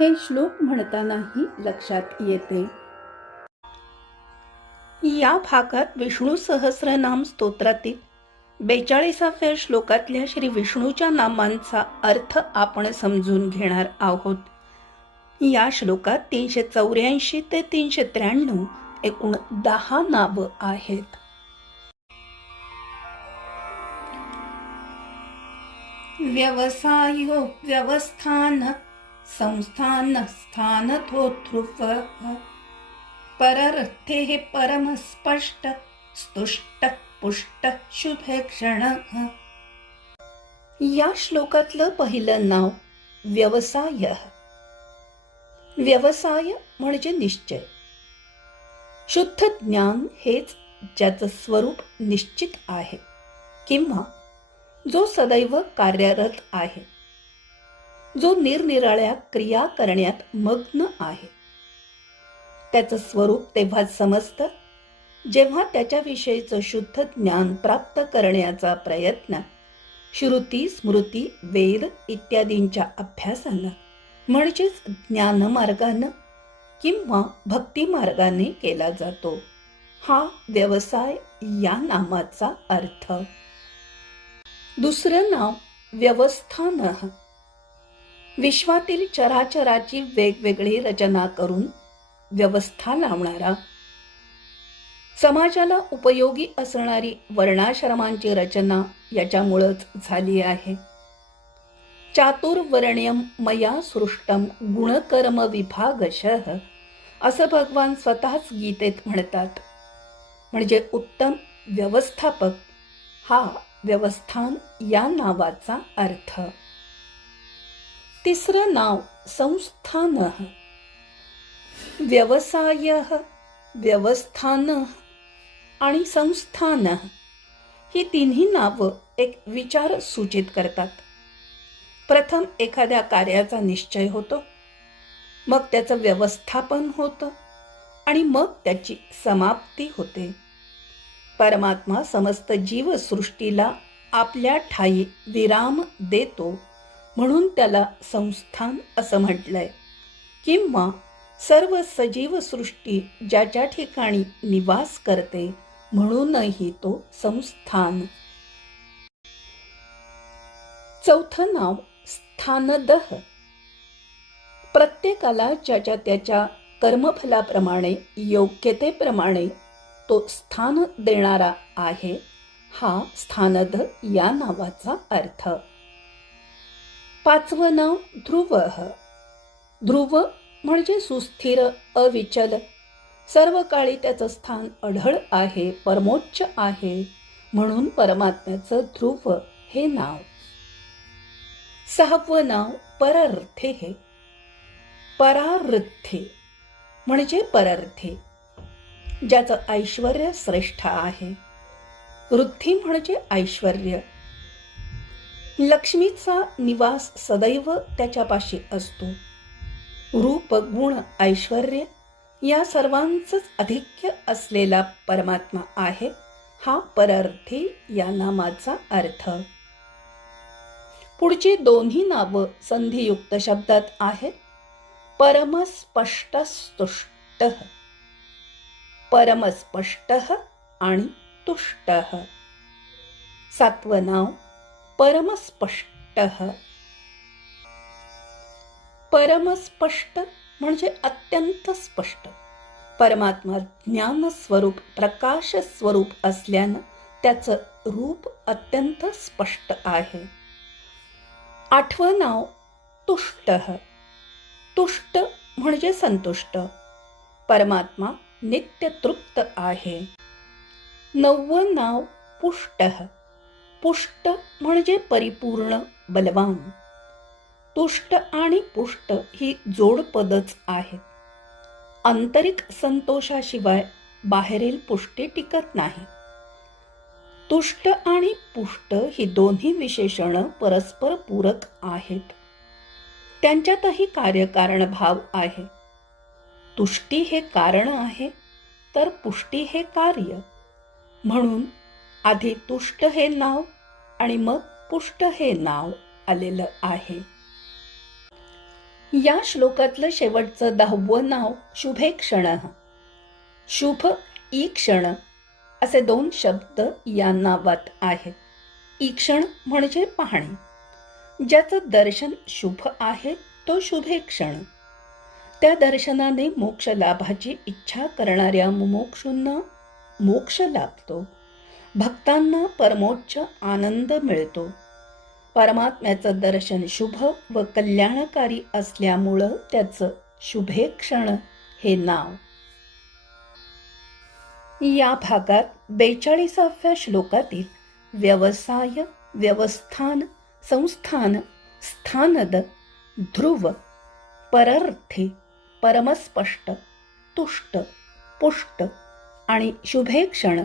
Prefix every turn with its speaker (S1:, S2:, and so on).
S1: हे श्लोक म्हणतानाही लक्षात येते. या भागात विष्णू सहस्रनाम स्तोत्रातील बेचाळीसाव्या श्लोकातल्या श्री विष्णूच्या नामांचा अर्थ आपण समजून घेणार आहोत. या श्लोकात तीनशे चौऱ्याऐंशी ते तीनशे त्र्याण्णव एकूण दहा नावं आहेत. व्यवसायो हो, व्यवस्थान संस्थान स्थानथोध्रुव परर्थे परमस्पष्ट स्तुष्ट पुष्ट शुभेक्षण या श्लोकातलं पहिलं नाव व्यवसाय। व्यवसाय म्हणजे निश्चय। शुद्ध ज्ञान हेच ज्याचं स्वरूप निश्चित आहे किंवा जो सदैव कार्यरत आहे। जो निरनिराळ्या क्रिया करण्यात मग्न आहे. त्याचं स्वरूप तेव्हाच समजतं जेव्हा त्याच्याविषयीचं शुद्ध ज्ञान प्राप्त करण्याचा प्रयत्न श्रुती स्मृती वेद इत्यादींच्या अभ्यासानं म्हणजेच ज्ञानमार्गानं किंवा भक्तिमार्गाने केला जातो. हा व्यवसाय या नामाचा अर्थ. दुसरं नाव व्यवस्थान. विश्वातील चराचराची वेगवेगळी रचना करून व्यवस्था लावणारा समाजाला उपयोगी असणारी वर्णाश्रमांची रचना याच्यामुळंच झाली आहे. चातुर्वर्ण्यम मया सृष्टम गुणकर्म विभागशः असं भगवान स्वतःच गीतेत म्हणतात. म्हणजे उत्तम व्यवस्थापक हा व्यवस्थान या नावाचा अर्थ. तिसरं नाव संस्थान. व्यवसाय व्यवस्थान आणि संस्थान ही तिन्ही नावं एक विचार सूचित करतात. प्रथम एखाद्या कार्याचा निश्चय होतो मग त्याचं व्यवस्थापन होतं आणि मग त्याची समाप्ती होते. परमात्मा समस्त जीवसृष्टीला आपल्या ठाई विराम देतो. म्हणून त्याला संस्थान असं म्हटलंय. किंवा सर्व सजीव सृष्टी ज्याच्या ठिकाणी निवास करते म्हणूनही तो संस्थान. चौथं नाव स्थानदह. प्रत्येकाला ज्याच्या त्याच्या कर्मफलाप्रमाणे योग्यतेप्रमाणे तो स्थान देणारा आहे हा स्थानद या नावाचा अर्थ. पाचवं नाव ध्रुव ध्रुव म्हणजे सुस्थिर अविचल. सर्व काळी त्याचं स्थान अढळ आहे परमोच्च आहे. म्हणून परमात्म्याचं ध्रुव हे नाव. सहावं नाव परर्थे हे. परार्थे म्हणजे परर्थे ज्याचं ऐश्वर श्रेष्ठ आहे. वृद्धी म्हणजे ऐश्वर लक्ष्मीचा निवास सदैव त्याच्यापाशी असतो. रूप गुण ऐश्वर या सर्वांचंच अधिक्य असलेला परमात्मा आहे हा परार्थी या नामाचा अर्थ. पुढची दोन्ही नावं संधियुक्त शब्दात आहेत. परमस्पष्टस्तुष्ट. परमस्पष्ट आणि तुष्ट. सातवं नाव परमस्पष्ट. परमस्पष्ट म्हणजे अत्यंत स्पष्ट. परमात्मा ज्ञान स्वरूप प्रकाश स्वरूप असल्यानं त्याचं रूप अत्यंत स्पष्ट आहे. आठवं नाव तुष्ट. तुष्ट म्हणजे संतुष्ट. परमात्मा नित्य तृप्त आहे. नववं नाव पुष्ट. पुष्ट म्हणजे परिपूर्ण बलवान. तुष्ट आणि पुष्ट ही जोडपदच आहेत. आंतरिक संतोषाशिवाय बाहेरील पुष्टी टिकत नाही. तुष्ट आणि पुष्ट ही दोन्ही विशेषणं परस्पर पूरक आहेत. त्यांच्यातही कार्यकारण भाव आहे. तुष्टी हे कारण आहे तर पुष्टी हे कार्य. म्हणून आधी तुष्ट हे नाव आणि मग पुष्ट हे नाव आलेलं आहे. या श्लोकातलं शेवटचं दहावं नाव शुभे क्षण शुभ ई क्षण असे दोन शब्द या नावात आहेत. ई क्षण म्हणजे पाहणे. ज्याचं दर्शन शुभ आहे तो शुभे क्षण त्या दर्शनाने मोक्ष लाभाची इच्छा करणाऱ्या मुमोक्षूंना मोक्ष लाभतो. भक्तांना परमोच्च आनंद मिळतो. परमात्म्याचं दर्शन शुभ व कल्याणकारी असल्यामुळं त्याचं शुभे क्षण हे नाव. या भागात बेचाळीसाव्या श्लोकातील व्यवसाय व्यवस्थान संस्थान स्थानद ध्रुव परर्थी परमस्पष्ट तुष्ट पुष्ट आणि शुभेक्षण